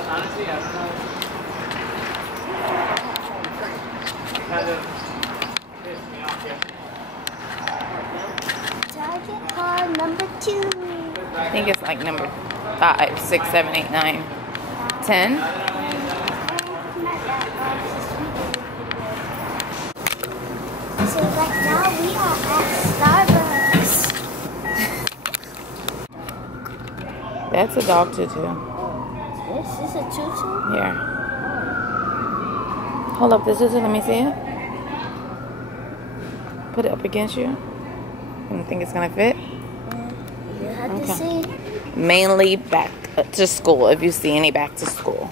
honestly, I don't know. Kind of pissed me off yesterday. Target card number 2. I think it's like number 5, 6, 7, 8, 9, 10. So right now we are at Starbucks. That's a dog tutu. This is a tutu? Here. Hold up this tutu, let me see it. Put it up against you. You think it's gonna fit? You have to see. Mainly back to school, if you see any back to school.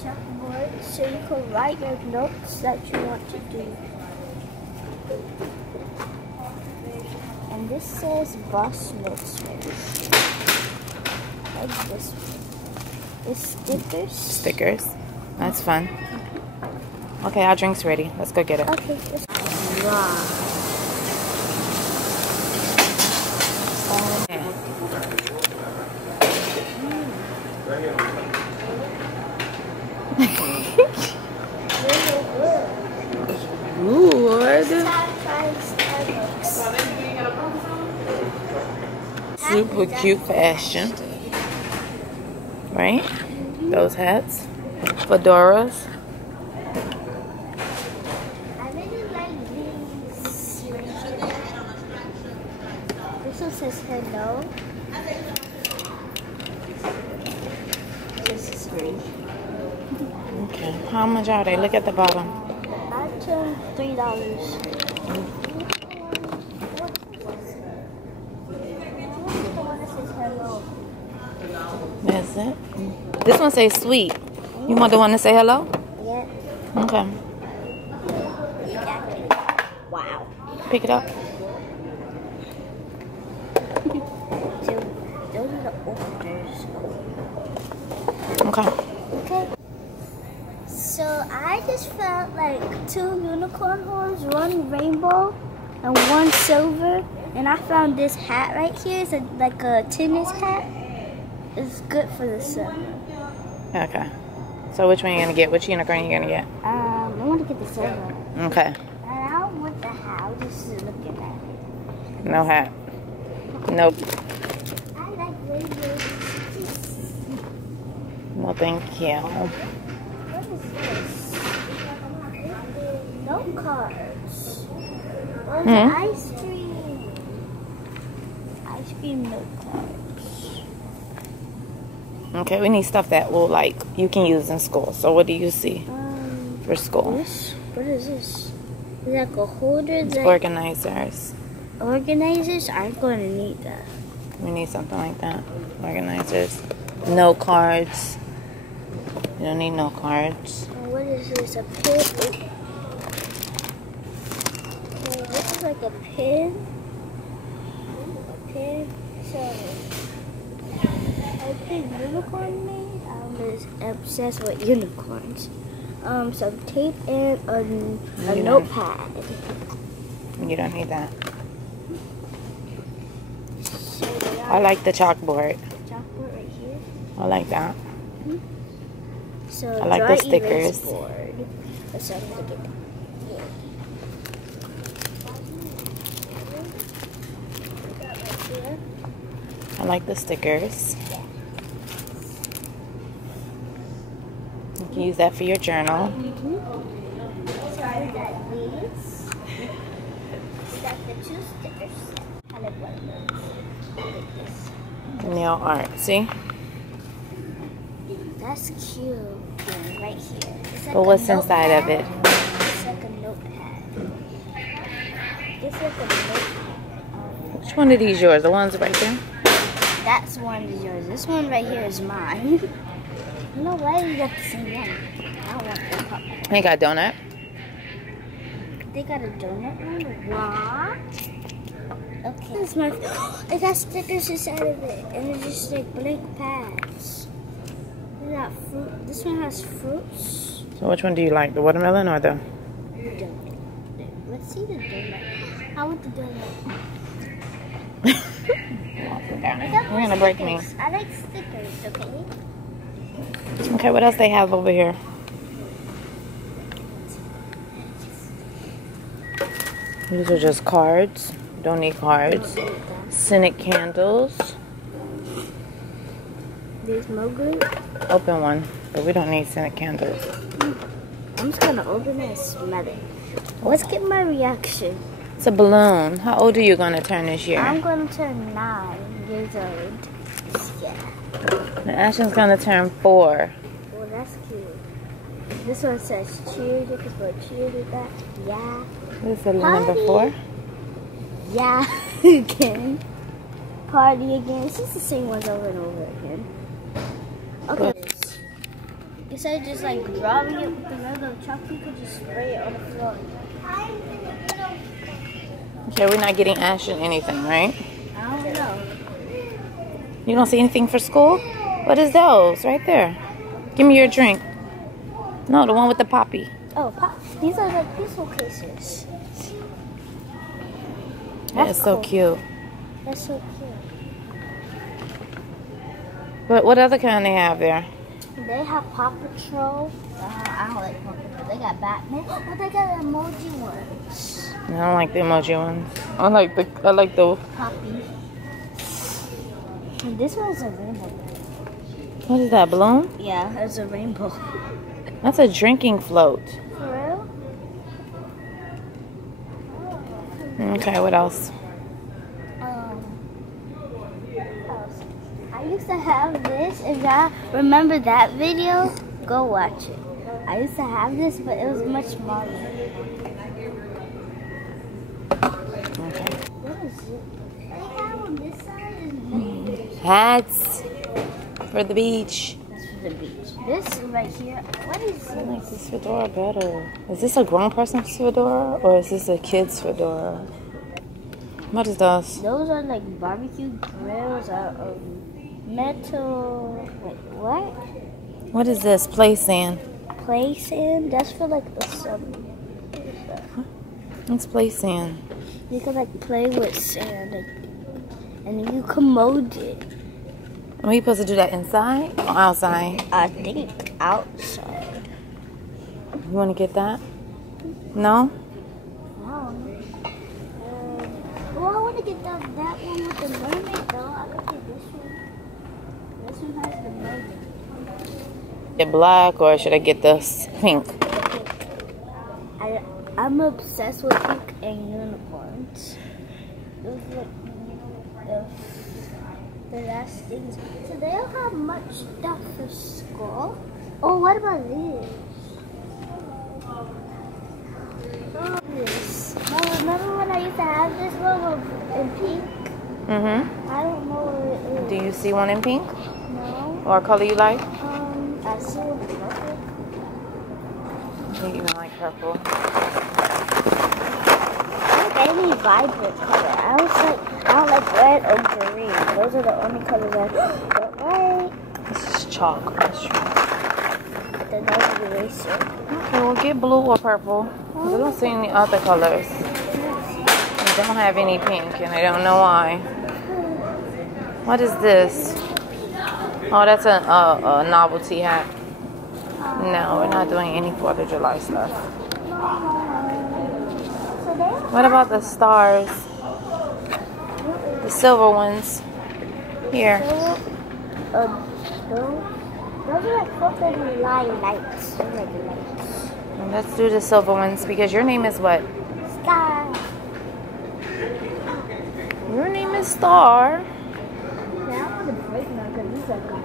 Chalkboard, so you can write your notes that you want to do. And this says boss notes right here. Like this one. It's stickers. Stickers. That's fun. Okay, our drink's ready. Let's go get it. Okay. Wow. Ooh, what? Super cute fashion. Right? Those hats. Fedoras. I really like these. This one says hello. This is green. Okay. How much are they? Look at the bottom. I turned $3. That's it. This one says sweet. You want the one to say hello? Yeah. Okay. Wow. Pick it up. Those are the openers. Okay. Okay. So I just found like 2 unicorn horns, 1 rainbow and 1 silver. And I found this hat right here. It's like a tennis hat. It's good for the sun. Okay. So which one are you going to get? Which unicorn are you going to get? I want to get the silver. Okay. And I don't want the hat. I was just looking at it. No hat. Nope. I like rainbows. No thank you. What is this? No cards. Where's the ice cream? Ice cream, no cards. Okay, we need stuff that will you can use in school. So what do you see for school? This? What is this? Is that a holder? It's organizers. Organizers? I'm going to need that. We need something like that. Organizers. No cards. You don't need no cards. What is this? A pin? Okay, this is like a pin. A pin. So, I think unicorn made. I'm just obsessed with unicorns. Some tape and a notepad. You don't need that. So I like the chalkboard. chalkboard right here. I like that. So I like the stickers. Board. So I'm gonna get that. I like the stickers. You can use that for your journal. So I got these. Got the 2 stickers. I like one of those. Like this. Nail art. See? That's cute. Yeah, right here. It's like But what's inside of it? It's like a notepad. It's like a notepad. Which one of these yours? The ones right there? That's one of yours. This one right here is mine. You know why you got the same one? I don't want the cup. They got a donut. They got a donut one? What? Okay. This is my. It got stickers inside of it, and it's just like blank pads. It got fruit. This one has fruits. So which one do you like? The watermelon or the? Donut. Let's see the donut. I want the donut. You're gonna break me. I like stickers, okay? Okay, what else they have over here? These are just cards. Don't need cards. Scented candles. There's Mowgli. Open one, but we don't need scented candles. I'm just gonna open it and smell it. Let's get my reaction. It's a balloon. How old are you gonna turn this year? I'm gonna turn 9 years old. Yeah. And Ashton's gonna turn 4. Well, that's cute. This one says cheerleader because we're cheerleader. Yeah. This is number 4. Yeah. Again. Party again. It's just the same ones over and over again. Okay. Instead of just like drawing it with the regular chalk, you could just spray it on the floor. Okay, we're not getting Ashton anything, right? I don't know. You don't see anything for school? What is those? Right there. Give me your drink. No, the one with the poppy. Oh, these are like pencil cases. That's so cool. cute. That's so cute. But what other kind they have there? They have Paw Patrol. I don't like Paw Patrol. They got Batman. But they got emoji ones. I don't like the emoji ones. I like the Poppy. And this one's a rainbow. What is that, balloon? Yeah, it's a rainbow. That's a drinking float. For real? Okay, what else? I used to have this. If y'all remember that video, go watch it. I used to have this, but it was much smaller. Okay. What is it? They have on this side is nice. Hats for the beach. That's for the beach. This right here, what is I it? like this fedora better. Is this a grown person's fedora or is this a kid's fedora? What is those? Those are like barbecue grills out of metal. Wait, what? What is this? Play sand. Play sand? That's for like the summer. It's play sand. You can like play with sand and then you can mold it. Are you supposed to do that inside or outside? I think outside. You want to get that? No? Well, I want to get that one with the mermaid though. I could get this one. This one has the mermaid. Get black or should I get this pink? I'm obsessed with pink and unicorns. Those are the last things. So they don't have much stuff for school. Oh, what about this? Oh, this. Oh, remember when I used to have this one in pink? Mm-hmm. I don't know what it is. Do you see one in pink? No. Or a color you like? I see one in purple. I think you don't like purple. I like any vibrant color. I don't like red or green. Those are the only colors I don't like. This is chalk. That's true. Then that's the eraser. Okay, well get blue or purple. I don't see any other colors. They don't have any pink and I don't know why. What is this? Oh, that's a novelty hat. No, we're not doing any 4th of July stuff. What about the stars? The silver ones. Here. Those are like 4th of July lights. They're like lights. Let's do the silver ones because your name is what? Star. Your name is Star. Yeah, I want to break now because these are good.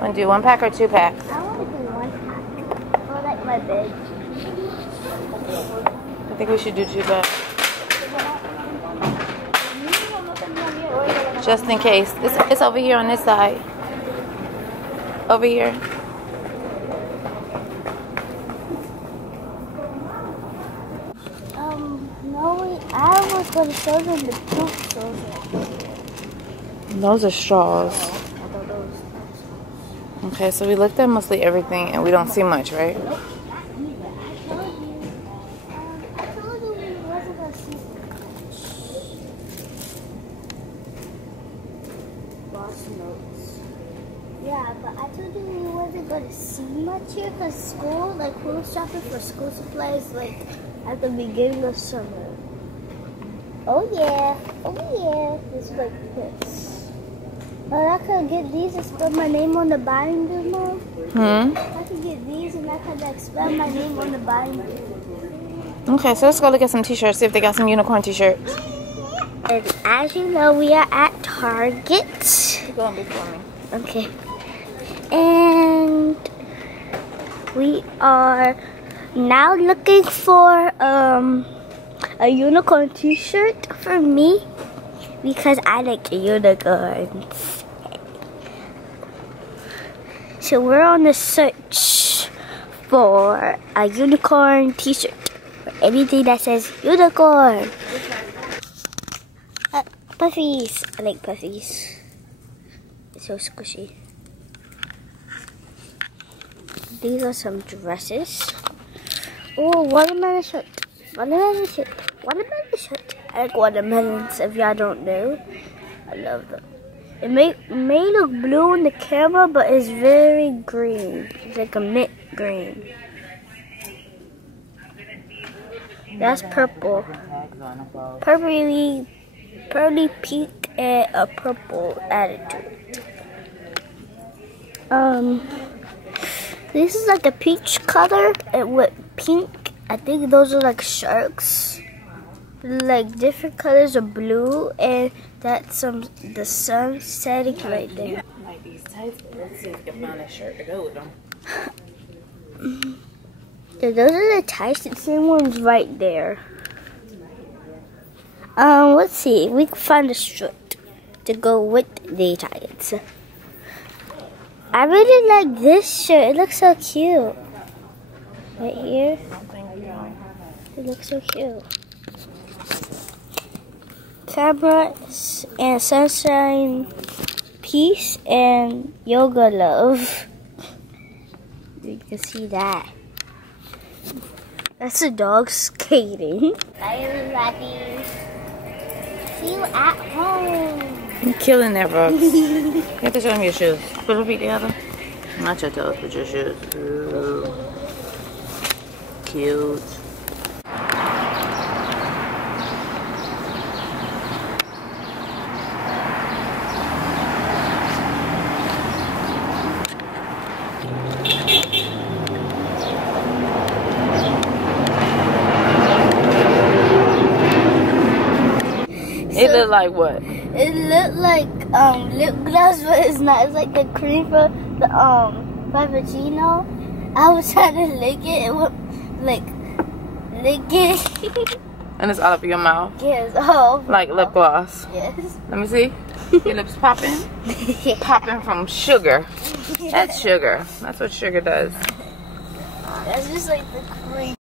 Want to do 1 pack or 2 packs? I want to do 1 pack. Or like my bed. I think we should do 2 packs. Just in case. It's over here on this side. Over here. No, I was going to show them the poop soldier. Those are straws. Okay, so we looked at mostly everything and we don't see much, right? see much. Boss notes. Yeah, but I told you we wasn't going to see much here because school, like we're shopping for school supplies like at the beginning of summer. Oh yeah, it's like this. Oh, I could get these and spell my name on the binder, Mom. I could get these and I could like spell my name on the binder. Okay, so let's go look at some t-shirts, see if they got some unicorn t-shirts. And as you know, we are at Target. Keep going before me. Okay. And we are now looking for a unicorn t-shirt for me because I like unicorns. So we're on the search for a unicorn t-shirt. Anything that says unicorn. Puffies. I like puffies. It's so squishy. These are some dresses. Oh, watermelon shirt. Watermelon shirt. Watermelon shirt. I like watermelons, if y'all don't know. I love them. It may look blue in the camera, but it's very green. It's like a mint green. That's purple. Pearly pink and a purple added to it. This is like a peach color and with pink. I think those are like sharks. Like different colors of blue, and that's the sun setting right there. Like these tights, but let's see if we can find a shirt to go with them. Yeah, those are the tights. The same ones right there. Let's see. We can find a shirt to go with the tights. I really like this shirt. It looks so cute. Right here. It looks so cute. Camera and sunshine, peace and yoga love. You can see that. That's a dog skating. Bye everybody. See you at home. I'm killing that, bro. You have to show them your shoes. Put your feet together. Not your toes, but your shoes. Ooh. Cute. It looked like what? It looked like lip gloss, but it's not. It's like the cream for the Frappuccino. I was trying to lick it. It would like lick it. And it's all up your mouth? Yes. Oh. Like lip gloss? Yes. Let me see. Your lips popping? Popping from sugar. That's sugar. That's what sugar does. That's just like the cream.